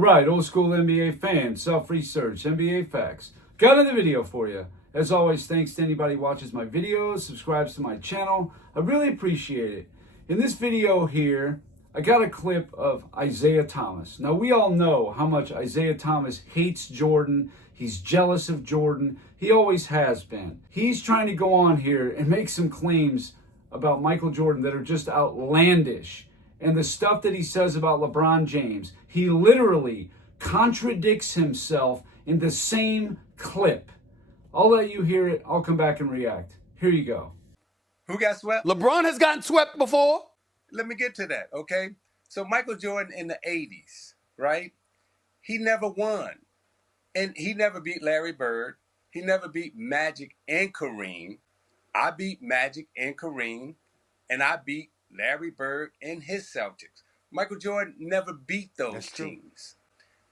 Alright, old school NBA fans, self-research, NBA facts. Got another video for you. As always, thanks to anybody who watches my videos, subscribes to my channel. I really appreciate it. In this video here, I got a clip of Isiah Thomas. Now, we all know how much Isiah Thomas hates Jordan. He's jealous of Jordan. He always has been. He's trying to go on here and make some claims about Michael Jordan that are just outlandish. And the stuff that he says about LeBron James, he literally contradicts himself in the same clip. I'll let you hear it. I'll come back and react. Here you go. Who got swept? LeBron has gotten swept before. Let me get to that, okay? So Michael Jordan in the 80s, right? He never won. And he never beat Larry Bird. He never beat Magic and Kareem. I beat Magic and Kareem. And I beat Larry Bird and his Celtics. Michael Jordan never beat those teams.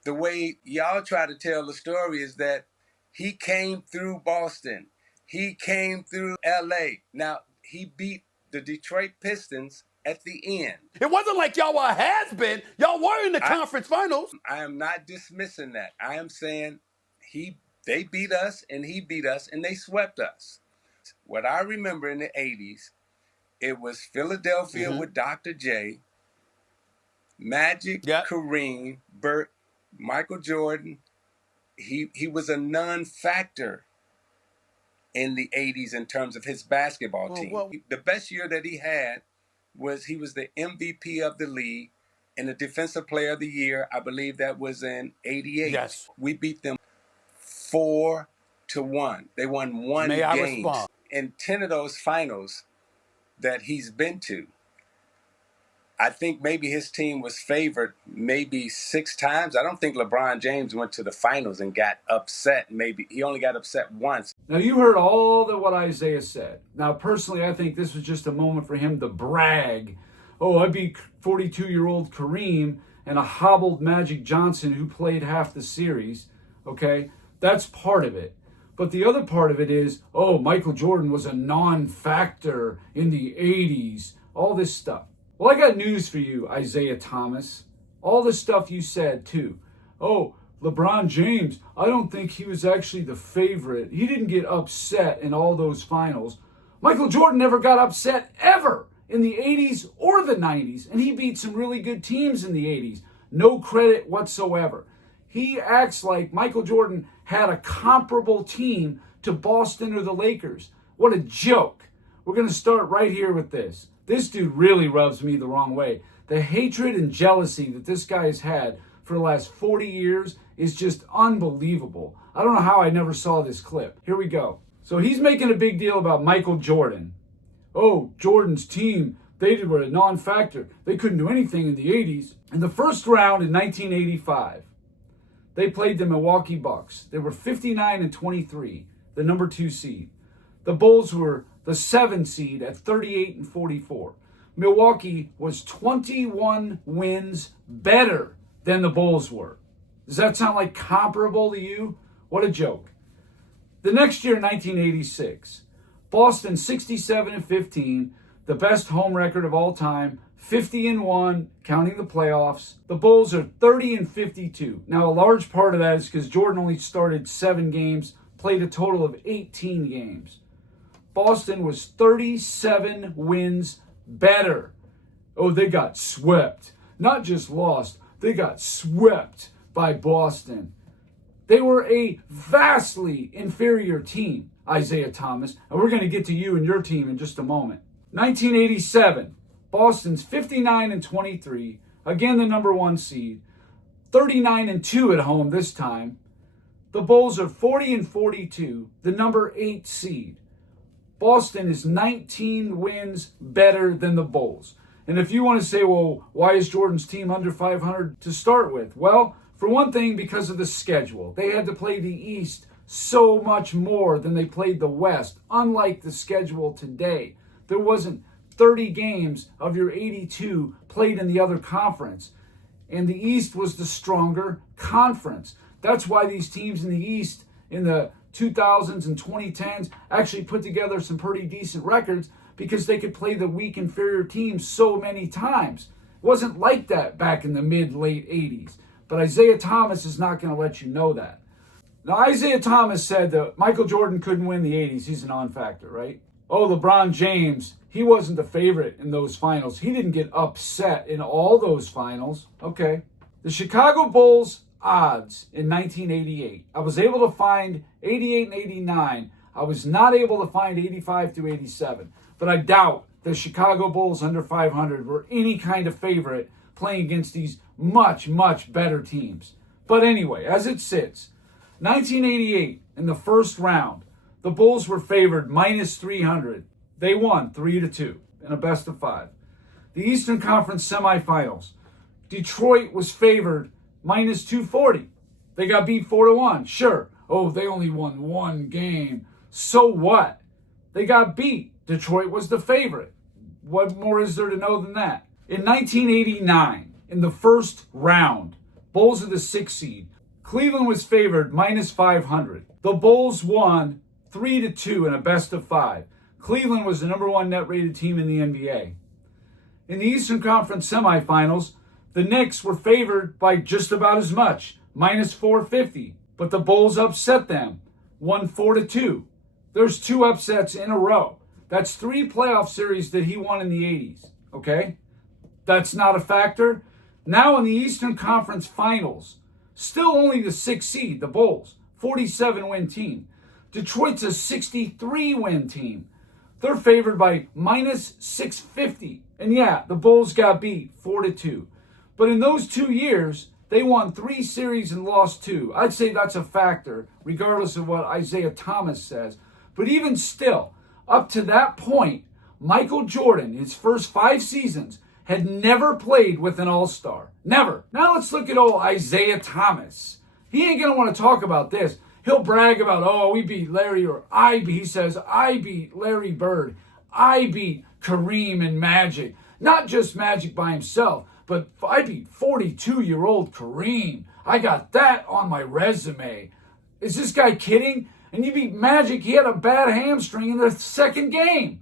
The way y'all try to tell the story is that he came through Boston. He came through LA. Now, he beat the Detroit Pistons at the end. It wasn't like y'all were a has-been. Y'all were in the conference finals. I am not dismissing that. I am saying they beat us and he beat us and they swept us. What I remember in the 80s, it was Philadelphia with Dr. J, Magic, Kareem, Bert, Michael Jordan. He was a non-factor in the 80s in terms of his basketball team. The best year that he had was he was the MVP of the league and the Defensive Player of the Year. I believe that was in 88. Yes. We beat them 4-1. They won one game. In 10 of those finals that he's been to, I think maybe his team was favored maybe 6 times. I don't think LeBron James went to the finals and got upset. Maybe he only got upset once. Now, you heard all of what Isiah said. Now, personally, I think this was just a moment for him to brag. Oh, I beat 42-year-old Kareem and a hobbled Magic Johnson who played half the series. Okay, that's part of it. But the other part of it is, oh, Michael Jordan was a non-factor in the 80s. All this stuff. Well, I got news for you, Isiah Thomas. All the stuff you said, too. Oh, LeBron James, I don't think he was actually the favorite. He didn't get upset in all those finals. Michael Jordan never got upset ever in the 80s or the 90s. And he beat some really good teams in the 80s. No credit whatsoever. He acts like Michael Jordan had a comparable team to Boston or the Lakers. What a joke. We're going to start right here with this. This dude really rubs me the wrong way. The hatred and jealousy that this guy has had for the last 40 years is just unbelievable. I don't know how I never saw this clip. Here we go. So he's making a big deal about Michael Jordan. Oh, Jordan's team, they were a non-factor. They couldn't do anything in the 80s. In the first round in 1985, they played the Milwaukee Bucks. They were 59-23, the number 2 seed. The Bulls were the 7 seed at 38-44. Milwaukee was 21 wins better than the Bulls were. Does that sound like comparable to you? What a joke. The next year, 1986, Boston 67-15, the best home record of all time, 50-1, counting the playoffs. The Bulls are 30-52. Now, a large part of that is because Jordan only started 7 games, played a total of 18 games. Boston was 37 wins better. Oh, they got swept. Not just lost, they got swept by Boston. They were a vastly inferior team, Isiah Thomas, and we're going to get to you and your team in just a moment. 1987, Boston's 59-23, again the number 1 seed, 39-2 at home this time. The Bulls are 40-42, the number 8 seed. Boston is 19 wins better than the Bulls. And if you want to say, well, why is Jordan's team under 500 to start with? Well, for one thing, because of the schedule. They had to play the East so much more than they played the West, unlike the schedule today. There wasn't 30 games of your 82 played in the other conference. And the East was the stronger conference. That's why these teams in the East in the 2000s and 2010s actually put together some pretty decent records because they could play the weak inferior teams so many times. It wasn't like that back in the mid-late 80s. But Isiah Thomas is not going to let you know that. Now, Isiah Thomas said that Michael Jordan couldn't win the 80s. He's a non-factor, right? Oh, LeBron James, he wasn't the favorite in those finals. He didn't get upset in all those finals. Okay. The Chicago Bulls odds in 1988. I was able to find 88 and 89. I was not able to find 85 through 87. But I doubt the Chicago Bulls under 500 were any kind of favorite playing against these much, much better teams. But anyway, as it sits, 1988 in the first round, the Bulls were favored minus 300. They won 3-2 in a best of 5. The Eastern Conference semifinals, Detroit was favored minus 240. They got beat 4-1. Sure. Oh, they only won one game. So what? They got beat. Detroit was the favorite. What more is there to know than that? In 1989, in the first round, Bulls are the 6th seed. Cleveland was favored minus 500. The Bulls won 3-2 in a best of 5. Cleveland was the number 1 net rated team in the NBA. In the Eastern Conference semifinals, the Knicks were favored by just about as much, minus 450. But the Bulls upset them, won 4-2. There's 2 upsets in a row. That's 3 playoff series that he won in the 80s, okay? That's not a factor. Now in the Eastern Conference Finals, still only the 6th seed, the Bulls, 47-win team. Detroit's a 63-win team. They're favored by minus 650. And yeah, the Bulls got beat 4-2. But in those 2 years, they won 3 series and lost 2. I'd say that's a factor, regardless of what Isiah Thomas says. But even still, up to that point, Michael Jordan, his first 5 seasons, had never played with an all-star. Never. Now let's look at old Isiah Thomas. He ain't going to want to talk about this. He'll brag about, oh, we beat Larry, or he says, I beat Larry Bird. I beat Kareem and Magic. Not just Magic by himself, but I beat 42-year-old Kareem. I got that on my resume. Is this guy kidding? And you beat Magic, he had a bad hamstring in the second game.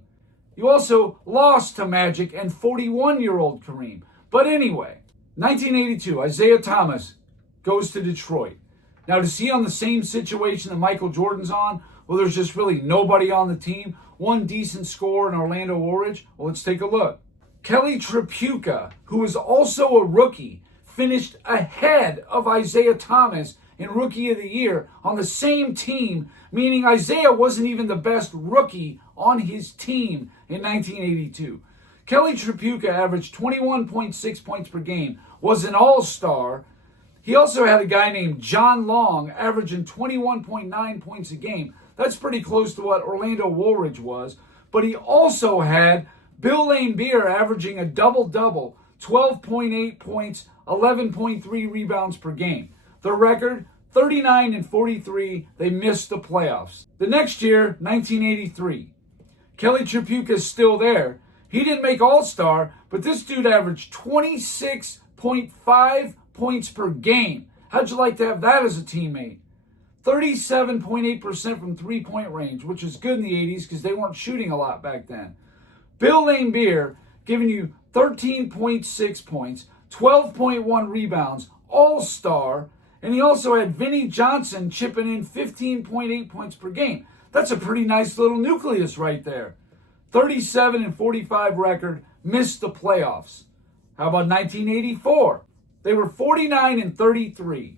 You also lost to Magic and 41-year-old Kareem. But anyway, 1982, Isiah Thomas goes to Detroit. Now, is he on the same situation that Michael Jordan's on? Well, there's just really nobody on the team. One decent scorer in Orlando Woolridge. Well, let's take a look. Kelly Tripucka, who is also a rookie, finished ahead of Isiah Thomas in Rookie of the Year on the same team, meaning Isiah wasn't even the best rookie on his team in 1982. Kelly Tripucka averaged 21.6 points per game, was an all-star. He also had a guy named John Long averaging 21.9 points a game. That's pretty close to what Orlando Woolridge was. But he also had Bill Laimbeer averaging a double-double, 12.8 points, 11.3 rebounds per game. The record, 39-43. They missed the playoffs. The next year, 1983, Kelly Tripucka is still there. He didn't make All-Star, but this dude averaged 26.5 points per game. How'd you like to have that as a teammate? 37.8% from three-point range, which is good in the 80s because they weren't shooting a lot back then. Bill Laimbeer giving you 13.6 points, 12.1 rebounds, all-star, and he also had Vinnie Johnson chipping in 15.8 points per game. That's a pretty nice little nucleus right there. 37-45 record, missed the playoffs. How about 1984? They were 49-33.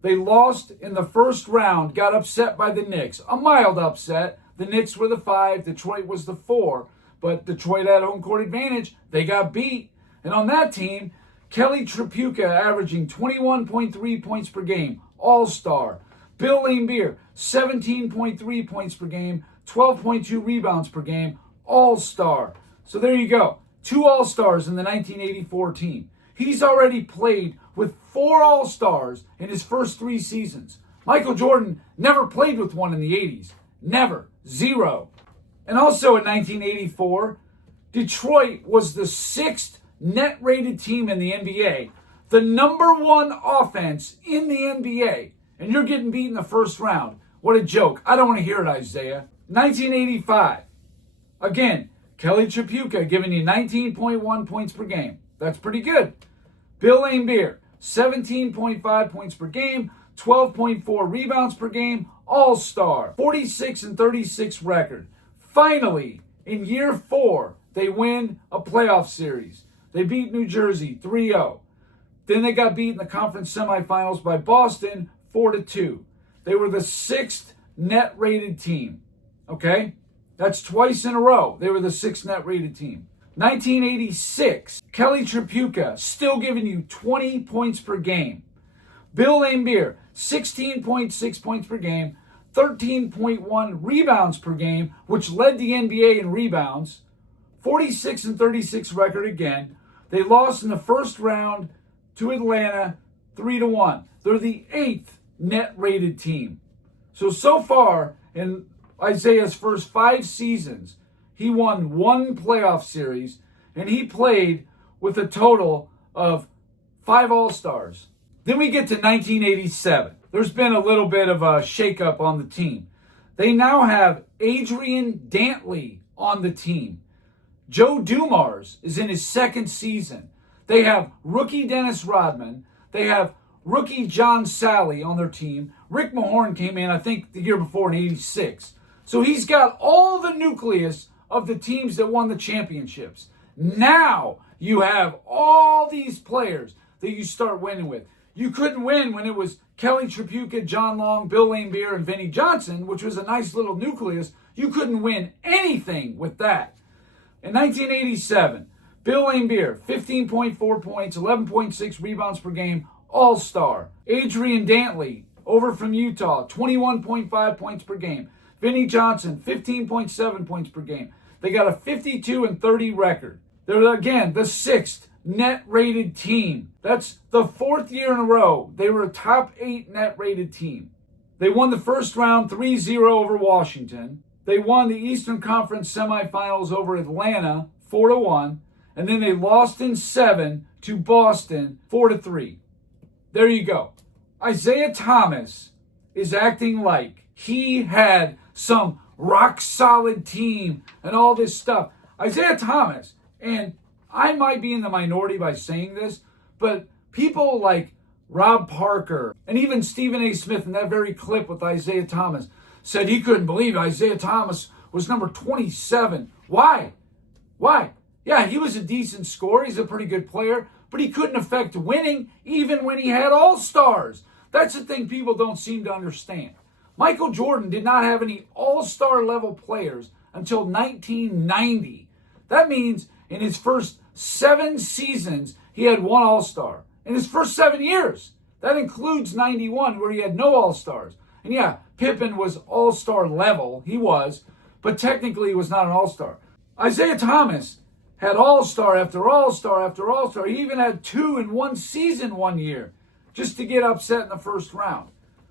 They lost in the first round, got upset by the Knicks. A mild upset. The Knicks were the 5, Detroit was the 4. But Detroit had home court advantage. They got beat. And on that team, Kelly Tripucka averaging 21.3 points per game, all-star. Bill Laimbeer, 17.3 points per game, 12.2 rebounds per game, all-star. So there you go. 2 all-stars in the 1984 team. He's already played with 4 all-stars in his first 3 seasons. Michael Jordan never played with one in the 80s. Never. 0. And also in 1984, Detroit was the 6th net-rated team in the NBA, the number 1 offense in the NBA, and you're getting beat in the first round. What a joke. I don't want to hear it, Isiah. 1985. Again, Kelly Tripucka giving you 19.1 points per game. That's pretty good. Bill Laimbeer, 17.5 points per game, 12.4 rebounds per game, all-star, 46-36 record. Finally, in year 4, they win a playoff series. They beat New Jersey 3-0. Then they got beat in the conference semifinals by Boston 4-2. They were the 6th net-rated team. Okay? That's twice in a row. They were the 6th net-rated team. 1986, Kelly Tripucka still giving you 20 points per game. Bill Laimbeer, 16.6 points per game, 13.1 rebounds per game, which led the NBA in rebounds. 46-36 record again. They lost in the first round to Atlanta 3-1. They're the 8th net-rated team. So far in Isiah's first 5 seasons, he won 1 playoff series, and he played with a total of 5 All-Stars. Then we get to 1987. There's been a little bit of a shakeup on the team. They now have Adrian Dantley on the team. Joe Dumars is in his 2nd season. They have rookie Dennis Rodman. They have rookie John Sally on their team. Rick Mahorn came in, I think, the year before in 86. So he's got all the nucleus of the teams that won the championships. Now you have all these players that you start winning with. You couldn't win when it was Kelly Tripucka, John Long, Bill Laimbeer, and Vinnie Johnson, which was a nice little nucleus. You couldn't win anything with that. In 1987, Bill Laimbeer, 15.4 points, 11.6 rebounds per game, all-star. Adrian Dantley, over from Utah, 21.5 points per game. Vinnie Johnson, 15.7 points per game. They got a 52-30 record. They're, again, the 6th net-rated team. That's the 4th year in a row. They were a top 8 net-rated team. They won the first round 3-0 over Washington. They won the Eastern Conference semifinals over Atlanta 4-1. And then they lost in 7 to Boston 4-3. There you go. Isiah Thomas is acting like he had some rock-solid team and all this stuff. Isiah Thomas, and I might be in the minority by saying this, but people like Rob Parker and even Stephen A. Smith in that very clip with Isiah Thomas said he couldn't believe Isiah Thomas was number 27. Why? Yeah, he was a decent scorer. He's a pretty good player, but he couldn't affect winning even when he had all-stars. That's the thing people don't seem to understand. Michael Jordan did not have any all-star level players until 1990. That means in his first 7 seasons, he had 1 all-star. In his first 7 years. That includes 91, where he had no all-stars. And yeah, Pippen was all-star level. He was. But technically, he was not an all-star. Isiah Thomas had all-star after all-star after all-star. He even had 2 in 1 season 1 year just to get upset in the first round.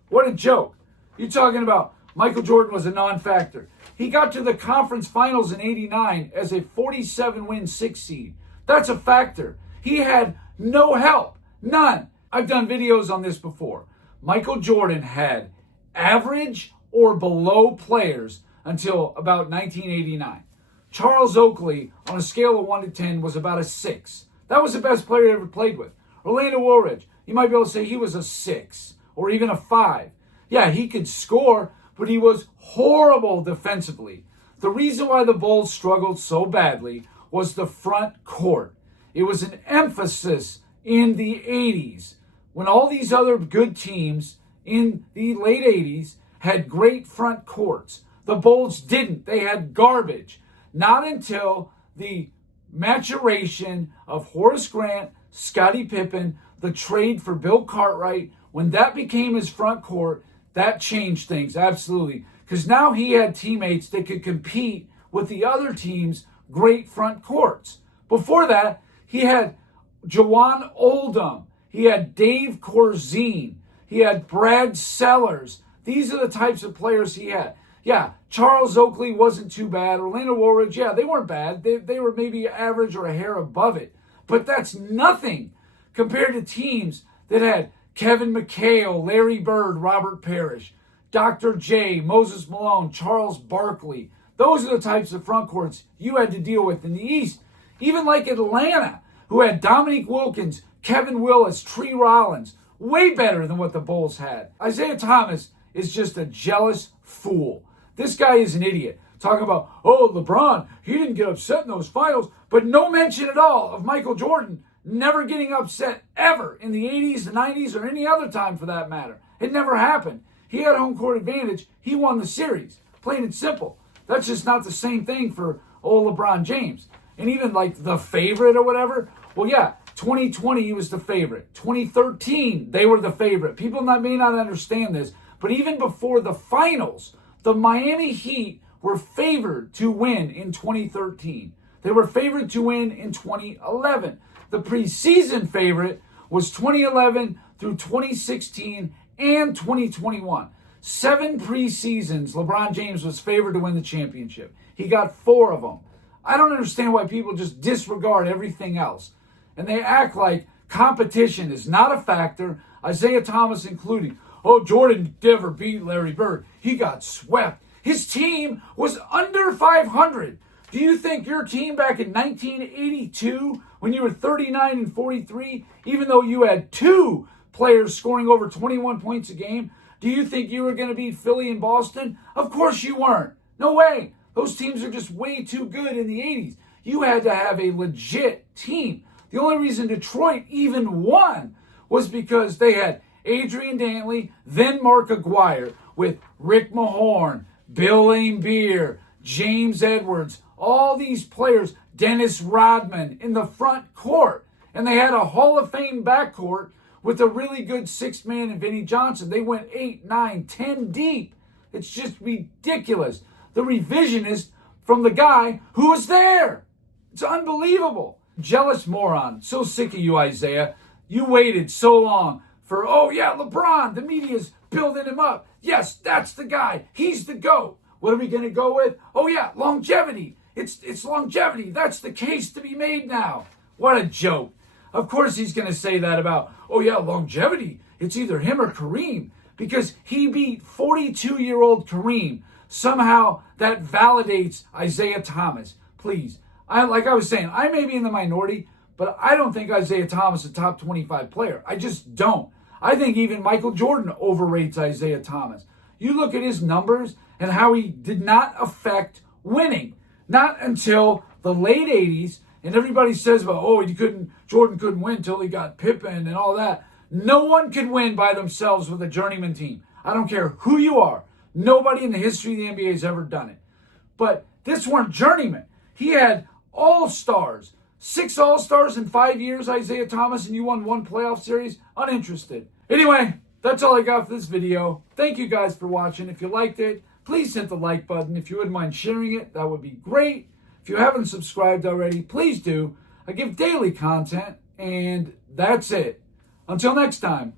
What a joke. You're talking about Michael Jordan was a non-factor. He got to the conference finals in 89 as a 47-win 6 seed. That's a factor. He had no help. None. I've done videos on this before. Michael Jordan had average or below players until about 1989. Charles Oakley, on a scale of 1 to 10, was about a 6. That was the best player he ever played with. Orlando Woolridge, you might be able to say he was a 6 or even a 5. Yeah, he could score, but he was horrible defensively. The reason why the Bulls struggled so badly was the front court. It was an emphasis in the 80s when all these other good teams in the late 80s had great front courts. The Bulls didn't. They had garbage. Not until the maturation of Horace Grant, Scottie Pippen, the trade for Bill Cartwright, when that became his front court, that changed things, absolutely. Because now he had teammates that could compete with the other team's great front courts. Before that, he had Jawan Oldham. He had Dave Corzine. He had Brad Sellers. These are the types of players he had. Yeah, Charles Oakley wasn't too bad. Orlando Woolridge, yeah, they weren't bad. They were maybe average or a hair above it. But that's nothing compared to teams that had Kevin McHale, Larry Bird, Robert Parrish, Dr. J, Moses Malone, Charles Barkley. Those are the types of front courts you had to deal with in the East. Even like Atlanta, who had Dominique Wilkins, Kevin Willis, Tree Rollins, way better than what the Bulls had. Isiah Thomas is just a jealous fool. This guy is an idiot. Talking about, oh, LeBron, he didn't get upset in those finals, but no mention at all of Michael Jordan never getting upset ever in the 80s, the 90s, or any other time for that matter. It never happened. He had home court advantage. He won the series. Plain and simple. That's just not the same thing for old LeBron James. And even like the favorite or whatever, well, yeah, 2020 he was the favorite. 2013 they were the favorite. People may not understand this, but even before the finals, the Miami Heat were favored to win in 2013. They were favored to win in 2011. The preseason favorite was 2011 through 2016 and 2021. 7 preseasons, LeBron James was favored to win the championship. He got 4 of them. I don't understand why people just disregard everything else. And they act like competition is not a factor, Isiah Thomas including. Oh, Jordan never beat Larry Bird. He got swept. His team was under 500. Do you think your team back in 1982, when you were 39 and 43, even though you had 2 players scoring over 21 points a game, do you think you were going to beat Philly and Boston? Of course you weren't. No way. Those teams are just way too good in the 80s. You had to have a legit team. The only reason Detroit even won was because they had Adrian Dantley, then Mark Aguirre, with Rick Mahorn, Bill Laimbeer, James Edwards, all these players, Dennis Rodman in the front court. And they had a Hall of Fame backcourt with a really good 6th man in Vinnie Johnson. They went 8, 9, 10 deep. It's just ridiculous. The revisionist from the guy who was there. It's unbelievable. Jealous moron. So sick of you, Isiah. You waited so long for, oh yeah, LeBron. The media's building him up. Yes, that's the guy. He's the GOAT. What are we going to go with? Oh yeah, longevity. It's longevity. That's the case to be made now. What a joke. Of course he's going to say that about, oh yeah, longevity. It's either him or Kareem. Because he beat 42-year-old Kareem. Somehow that validates Isiah Thomas. Please. Like I was saying, I may be in the minority, but I don't think Isiah Thomas is a top 25 player. I just don't. I think even Michael Jordan overrates Isiah Thomas. You look at his numbers and how he did not affect winning. Not until the late 80s, and everybody says about, oh, Jordan couldn't win until he got Pippen and all that. No one can win by themselves with a journeyman team. I don't care who you are. Nobody in the history of the NBA has ever done it. But this weren't journeymen. He had all-stars. 6 all-stars in 5 years, Isiah Thomas, and you won 1 playoff series? Uninterested. Anyway, that's all I got for this video. Thank you guys for watching. If you liked it, please hit the like button. If you wouldn't mind sharing it, that would be great. If you haven't subscribed already, please do. I give daily content, and that's it. Until next time.